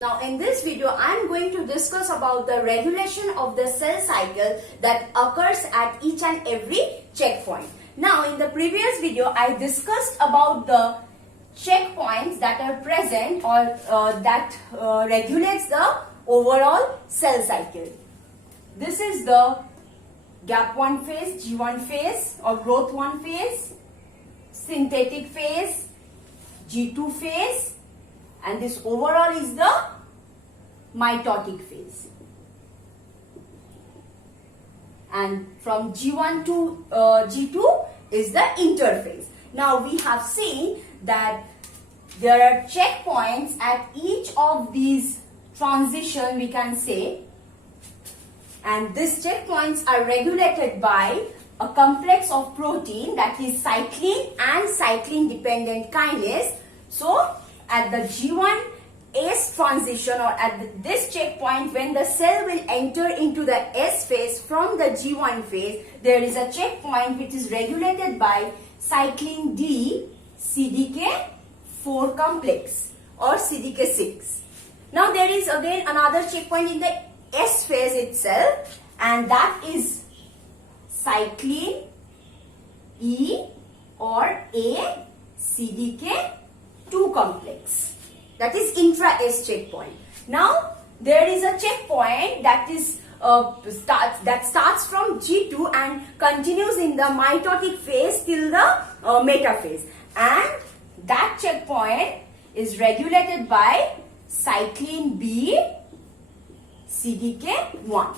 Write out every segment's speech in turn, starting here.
Now in this video I am going to discuss about the regulation of the cell cycle that occurs at each and every checkpoint. Now in the previous video I discussed about the checkpoints that are present or that regulates the overall cell cycle. This is the gap 1 phase, G1 phase or growth 1 phase, synthetic phase, G2 phase, and this overall is the mitotic phase. And from G1 to G2 is the interphase. Now we have seen that there are checkpoints at each of these transition, we can say, and these checkpoints are regulated by a complex of protein, that is cyclin and cyclin dependent kinase. So at the G1 S transition or at this checkpoint, when the cell will enter into the S phase from the G1 phase, there is a checkpoint which is regulated by cyclin D CDK4 complex or CDK6. Now there is again another checkpoint in the S phase itself, and that is cyclin E or A CDK2 complex. That is intra-S checkpoint. Now there is a checkpoint that is starts from G2 and continues in the mitotic phase till the metaphase, and that checkpoint is regulated by cyclin B CDK1.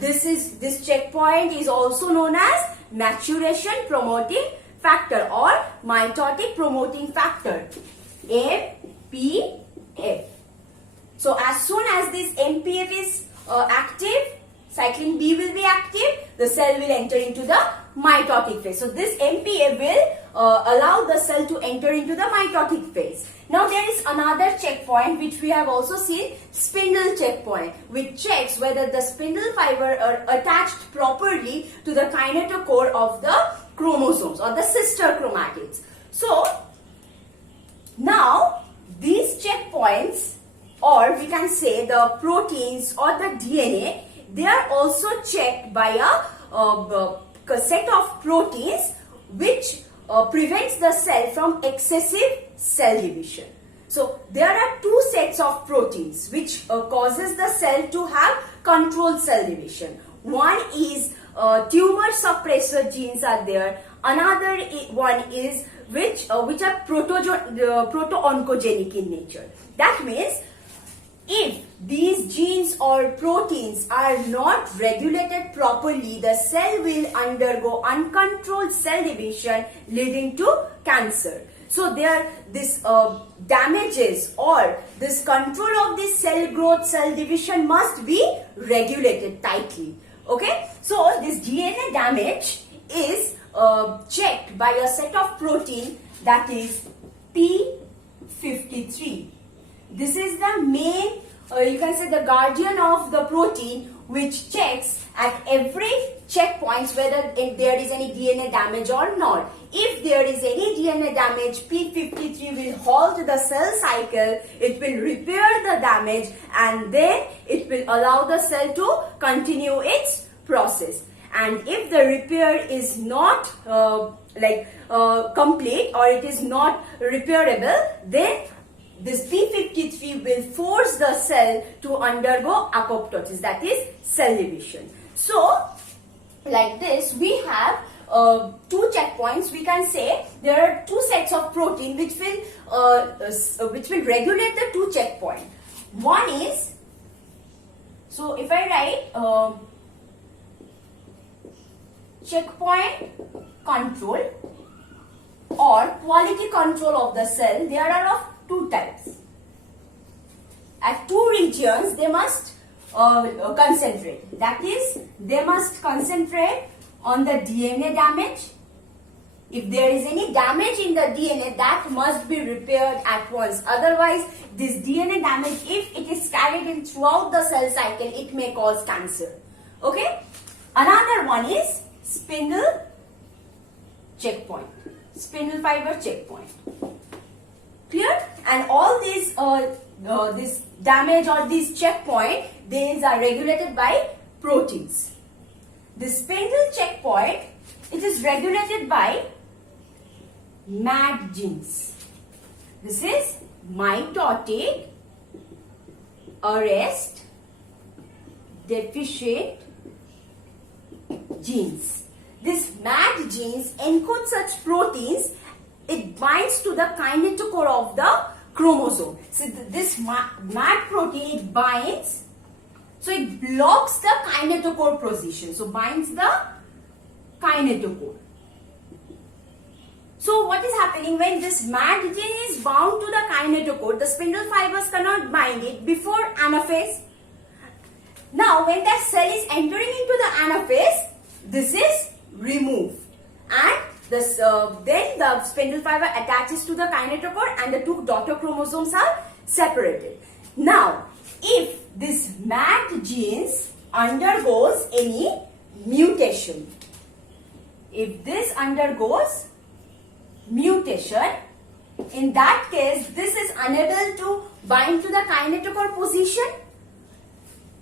This checkpoint is also known as maturation promoting factor or mitotic promoting factor, MPF. So as soon as this MPF is active, cyclin B will be active, the cell will enter into the mitotic phase. So this MPF will allow the cell to enter into the mitotic phase. Now there is another checkpoint which we have also seen, spindle checkpoint, which checks whether the spindle fiber are attached properly to the kinetochore of the chromosomes or the sister chromatids. So now these checkpoints, or we can say the proteins or the DNA, they are also checked by a set of proteins which prevents the cell from excessive cell division. So there are two sets of proteins which causes the cell to have controlled cell division. One is tumor suppressor genes are there. Another one is which are proto-oncogenic in nature. That means if these genes or proteins are not regulated properly, the cell will undergo uncontrolled cell division leading to cancer. So this damages or this control of this cell growth, cell division must be regulated tightly. Okay, so this DNA damage is checked by a set of protein, that is P53. This is the main, you can say the guardian of the protein, which checks at every checkpoints whether if there is any DNA damage or not. If there is any DNA damage, P53 will halt the cell cycle, it will repair the damage, and then it will allow the cell to continue its process. And if the repair is not complete or it is not repairable, then this P53 will force the cell to undergo apoptosis, that is cell division. So like this we have two checkpoints. We can say there are two sets of protein which will regulate the two checkpoints. One is, so if I write checkpoint control or quality control of the cell, there are of two types. At two regions they must concentrate. That is, they must concentrate on the DNA damage. If there is any damage in the DNA, that must be repaired at once. Otherwise, this DNA damage, if it is carried in throughout the cell cycle, it may cause cancer. Okay. Another one is spindle checkpoint, spindle fiber checkpoint. Clear? And all these this damage or these checkpoint, these are regulated by proteins. The spindle checkpoint, it is regulated by MAD genes. This is mitotic arrest deficient genes. This MAD genes encode such proteins. It binds to the kinetochore of the chromosome. So this MAD protein, it binds, so it blocks the kinetochore position. So binds the kinetochore. So what is happening when this MAD gene is bound to the kinetochore? The spindle fibers cannot bind it before anaphase. Now when that cell is entering into the anaphase, this is removed, and this, then the spindle fiber attaches to the kinetochore and the two daughter chromosomes are separated. Now, if this MAD genes undergoes any mutation, if this undergoes mutation, in that case, this is unable to bind to the kinetochore position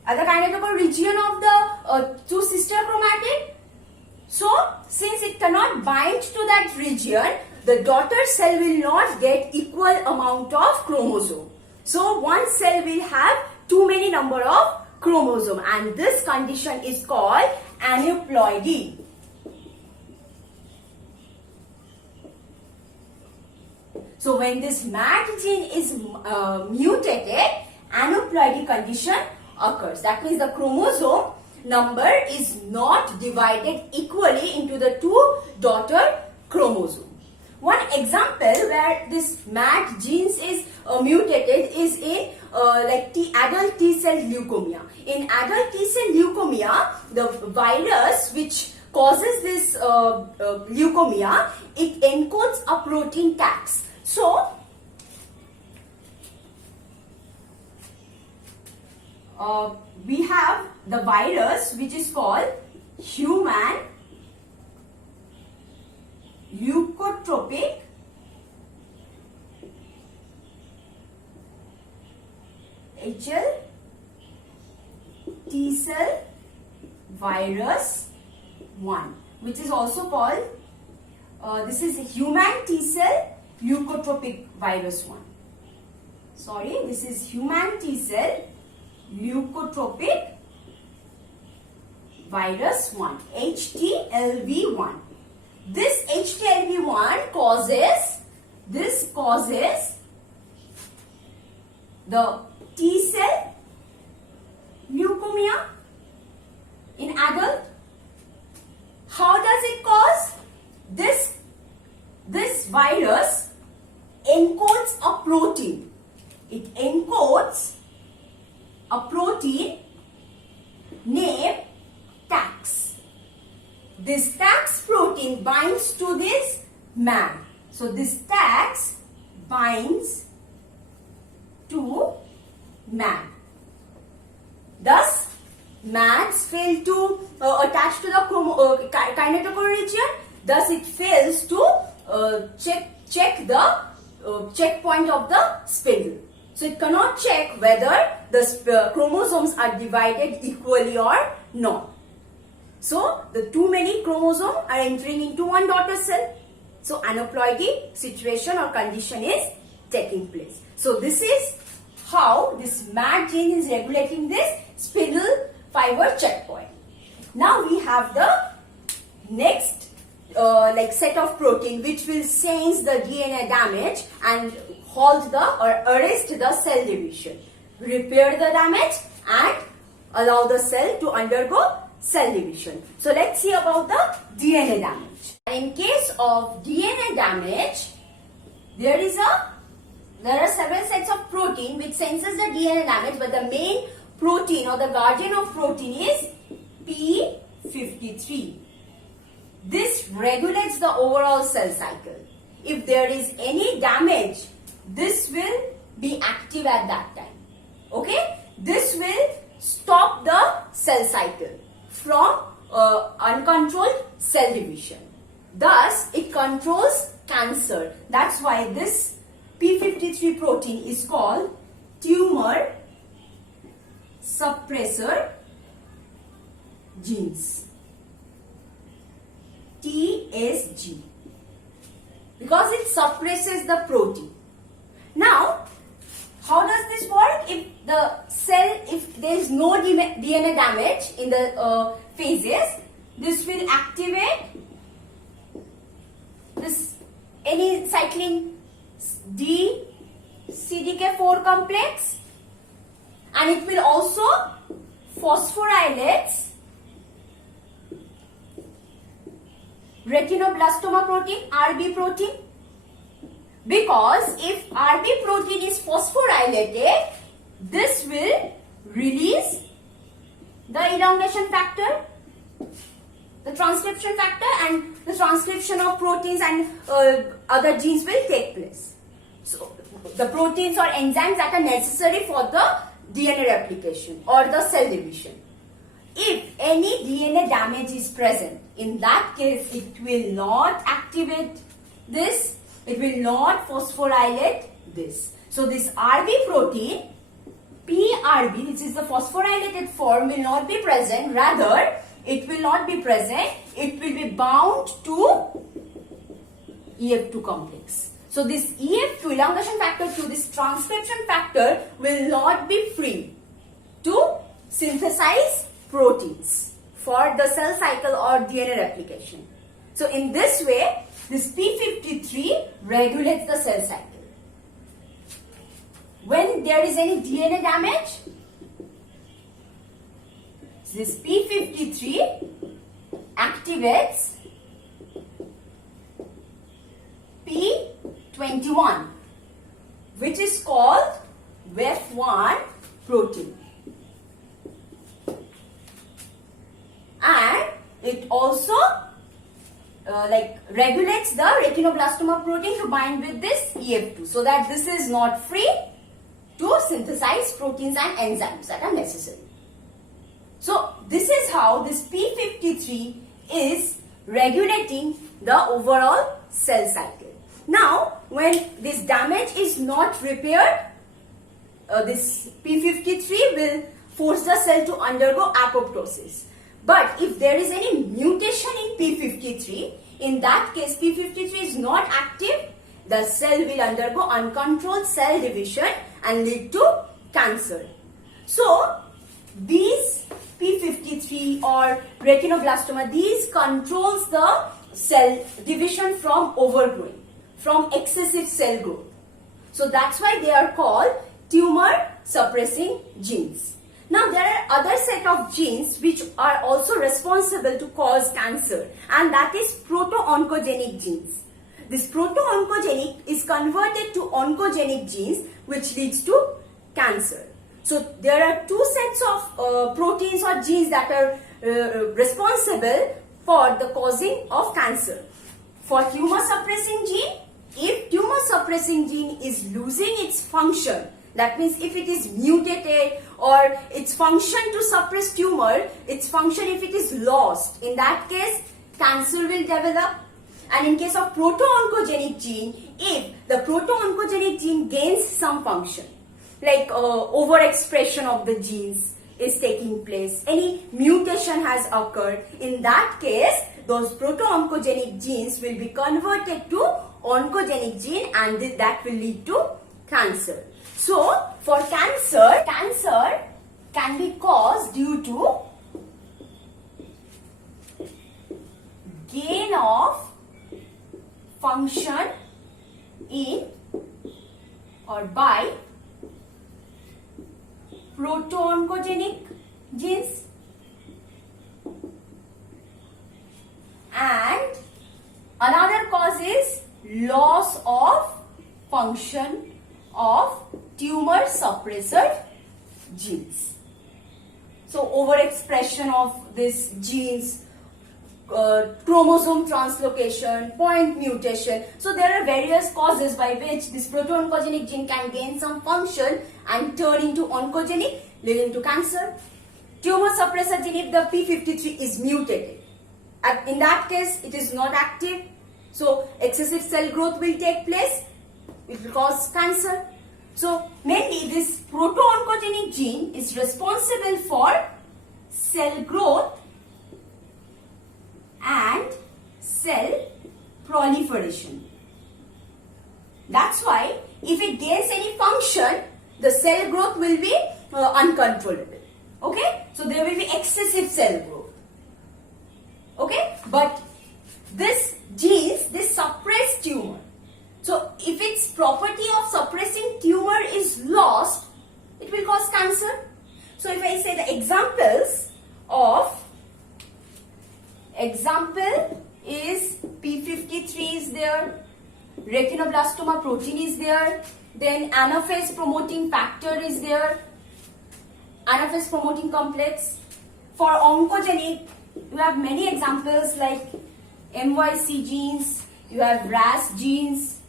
at the kinetochore region of the two sister chromatid. So, since it cannot bind to that region, the daughter cell will not get equal amount of chromosome. So, one cell will have too many number of chromosome, and this condition is called aneuploidy. So, when this MAD gene is mutated, aneuploidy condition occurs. That means the chromosome number is not divided equally into the two daughter chromosomes. One example where this MAD genes is mutated is in adult T cell leukemia. In adult T cell leukemia, the virus which causes this leukemia, it encodes a protein tax. So, we have the virus which is called human leukotropic T cell virus 1, which is also called this is human T cell leukotropic virus 1. Sorry, this is human T cell leukotropic virus 1, HTLV1. This HTLV1 causes the T cell leukemia in adult. How does it cause? This virus encodes a protein. It encodes a protein named TAX. This TAX protein binds to this MAD. So this TAX binds to MAD. Thus, MADs fail to attach to the kinetochore region. Thus, it fails to check the checkpoint of the spindle. So, it cannot check whether the chromosomes are divided equally or not. So, the too many chromosomes are entering into one daughter cell. So, aneuploidy situation or condition is taking place. So, this is how this MAD gene is regulating this spindle fiber checkpoint. Now, we have the next set of protein which will sense the DNA damage and halt or arrest the cell division, repair the damage and allow the cell to undergo cell division. So let's see about the DNA damage. In case of DNA damage, there are several sets of protein which senses the DNA damage, but the main protein or the guardian of protein is P53. This regulates the overall cell cycle. If there is any damage, this will be active at that time. Okay? This will stop the cell cycle from uncontrolled cell division. Thus, it controls cancer. That's why this P53 P53 protein is called tumor suppressor genes, TSG, because it suppresses the protein. Now, how does this work? If the cell, if there is no DNA damage in the phases, this will activate this any cycling D CDK4 complex, and it will also phosphorylate retinoblastoma protein, RB protein, because if RB protein is phosphorylated, this will release the elongation factor, the transcription factor, and the transcription of proteins and other genes will take place. So, the proteins or enzymes that are necessary for the DNA replication or the cell division. If any DNA damage is present, in that case, it will not activate this, it will not phosphorylate this. So, this RB protein, PRB, which is the phosphorylated form, will not be present. Rather, it will not be present. It will be bound to EF2 complex. So, this EF2 elongation factor to this transcription factor will not be free to synthesize proteins for the cell cycle or DNA replication. So, in this way, this P53 regulates the cell cycle. When there is any DNA damage, this P53 activates P21, which is called WEF1 protein. And it also regulates the retinoblastoma protein to bind with this EF2, so that this is not free to synthesize proteins and enzymes that are necessary. So, this is how this P53 is regulating the overall cell cycle. Now, when this damage is not repaired, this P53 will force the cell to undergo apoptosis. But if there is any mutation in P53, in that case P53 is not active, the cell will undergo uncontrolled cell division and lead to cancer. So, these P53 or retinoblastoma, these controls the cell division from overgrowing, from excessive cell growth. So, that's why they are called tumor suppressing genes. Now, there are other set of genes which are also responsible to cause cancer, and that is proto-oncogenic genes. This proto-oncogenic is converted to oncogenic genes, which leads to cancer. So, there are two sets of proteins or genes that are responsible for the causing of cancer. For tumor suppressing gene, if tumor suppressing gene is losing its function, that means if it is mutated or its function to suppress tumor, its function if it is lost, in that case cancer will develop. And in case of proto-oncogenic gene, if the proto-oncogenic gene gains some function, like overexpression of the genes is taking place, any mutation has occurred, in that case those proto-oncogenic genes will be converted to oncogenic gene, and that will lead to cancer. So, for cancer can be caused due to gain of function in or by proto-oncogenic genes, and another cause is loss of function of tumor suppressor genes. So, overexpression of these genes, chromosome translocation, point mutation. So, there are various causes by which this proto-oncogenic gene can gain some function and turn into oncogenic, leading to cancer. Tumor suppressor gene, if the P53 is mutated, in that case it is not active. So, excessive cell growth will take place. it will cause cancer. So mainly this proto-oncogenic gene is responsible for cell growth and cell proliferation. That's why if it gains any function, the cell growth will be uncontrollable. Okay, so there will be excessive cell growth. Okay, but this genes, they suppress tumor. So if its property of suppressing tumor is lost, it will cause cancer. So if I say the examples of, example is P53 is there, retinoblastoma protein is there, then anaphase promoting factor is there, anaphase promoting complex. For oncogenic, you have many examples like MYC genes, you have RAS genes,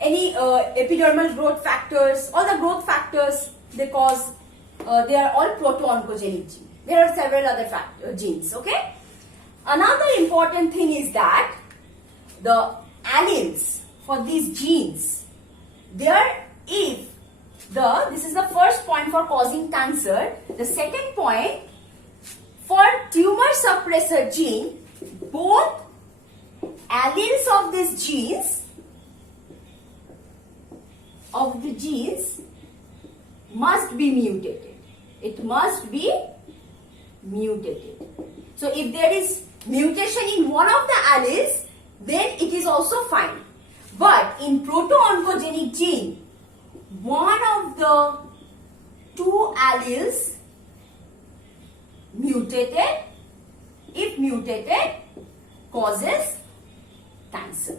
any epidermal growth factors, all the growth factors they cause, they are all proto-oncogenic genes. There are several other genes, okay? Another important thing is that the alleles for these genes, this is the first point for causing cancer. The second point, for tumor suppressor gene, both alleles of these genes, must be mutated. It must be mutated. So if there is mutation in one of the alleles, then it is also fine. But in proto-oncogenic gene, one of the two alleles mutated, if mutated, causes cancer.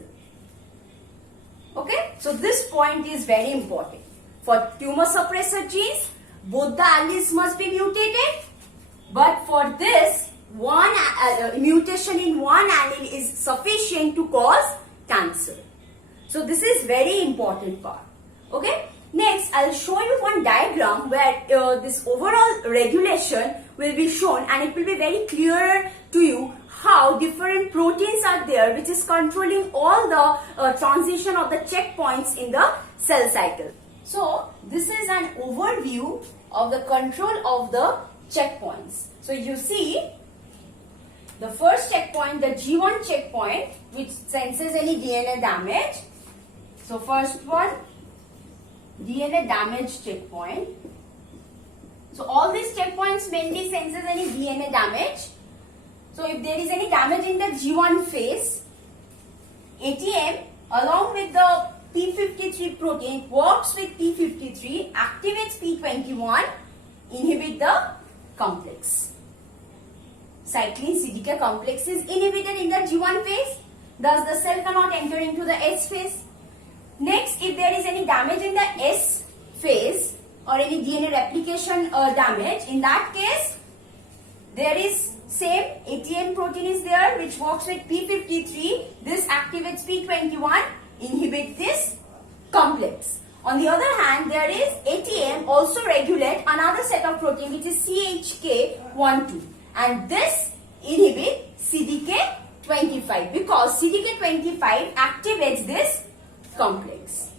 Okay, so this point is very important. For tumor suppressor genes, both the alleles must be mutated, but for this, one mutation in one allele is sufficient to cause cancer. So this is very important part. Okay. Next, I'll show you one diagram where this overall regulation will be shown, and it will be very clear to you how different proteins are there which is controlling all the transition of the checkpoints in the cell cycle. So this is an overview of the control of the checkpoints. So you see the first checkpoint, the G1 checkpoint, which senses any DNA damage. So first one, DNA damage checkpoint. So all these checkpoints mainly senses any DNA damage. So if there is any damage in the G1 phase, ATM along with the P53 protein works with P53, activates P21, inhibit the complex. Cyclin CDK complex is inhibited in the G1 phase, thus the cell cannot enter into the S phase. Next, if there is any damage in the S phase or any DNA replication damage, in that case, there is same ATM protein is there which works with P53. This activates P21, inhibit this complex. On the other hand, there is ATM also regulate another set of protein which is CHK12, and this inhibit CDK25 because CDK25 activates this complex.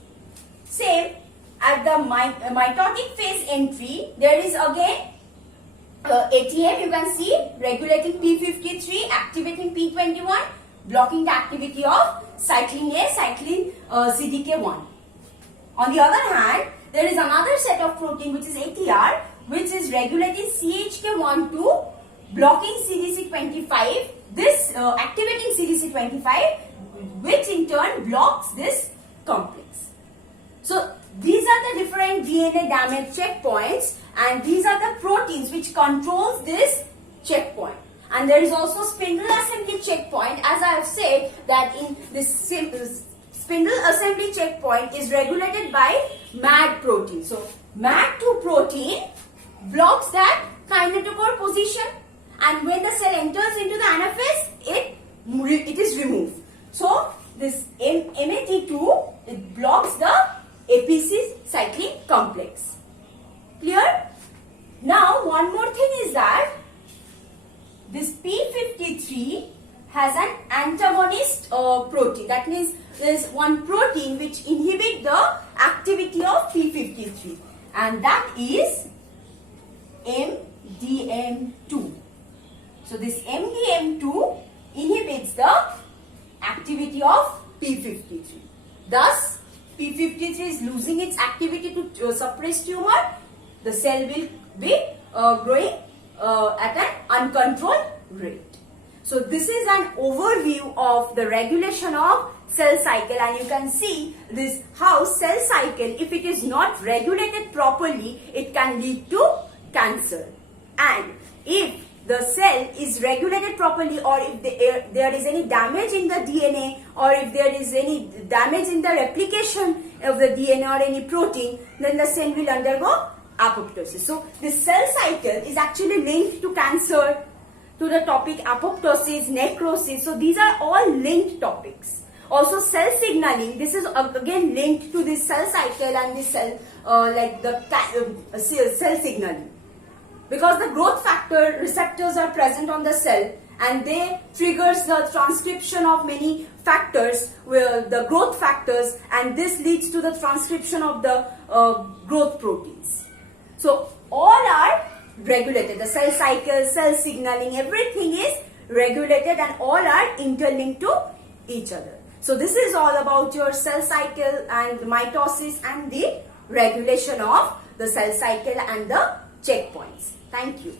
Same at the mitotic phase entry, there is again ATM, you can see, regulating P53, activating P21, blocking the activity of cyclin A, cyclin CDK1. On the other hand, there is another set of protein which is ATR, which is regulating CHK12, blocking CDC25, this activating CDC25, which in turn blocks this complex. So these are the different DNA damage checkpoints, and these are the proteins which controls this checkpoint. And there is also spindle assembly checkpoint, as I have said that in this spindle assembly checkpoint is regulated by MAD protein. So MAD2 protein blocks that kinetochore position, and when the cell enters into the anaphase, it is removed. So this MAT2, it blocks the APC cyclic complex. Clear? Now one more thing is that this P53 has an antagonist protein. That means there is one protein which inhibit the activity of p53, and that is MDM2. So this MDM2 inhibits the activity of p53. Thus, p53 is losing its activity to suppress tumor. The cell will be growing at an uncontrolled rate. So this is an overview of the regulation of cell cycle, and you can see this how cell cycle, if it is not regulated properly, it can lead to cancer. And if the cell is regulated properly, or if there is any damage in the DNA, or if there is any damage in the replication of the DNA or any protein, then the cell will undergo apoptosis. So this cell cycle is actually linked to cancer, to the topic apoptosis, necrosis. So these are all linked topics. Also cell signaling, this is again linked to this cell cycle and this cell cell signaling. Because the growth factor receptors are present on the cell, and they triggers the transcription of many factors, the growth factors, and this leads to the transcription of the growth proteins. So all are regulated. The cell cycle, cell signaling, everything is regulated and all are interlinked to each other. So this is all about your cell cycle and mitosis and the regulation of the cell cycle and the checkpoints. Thank you.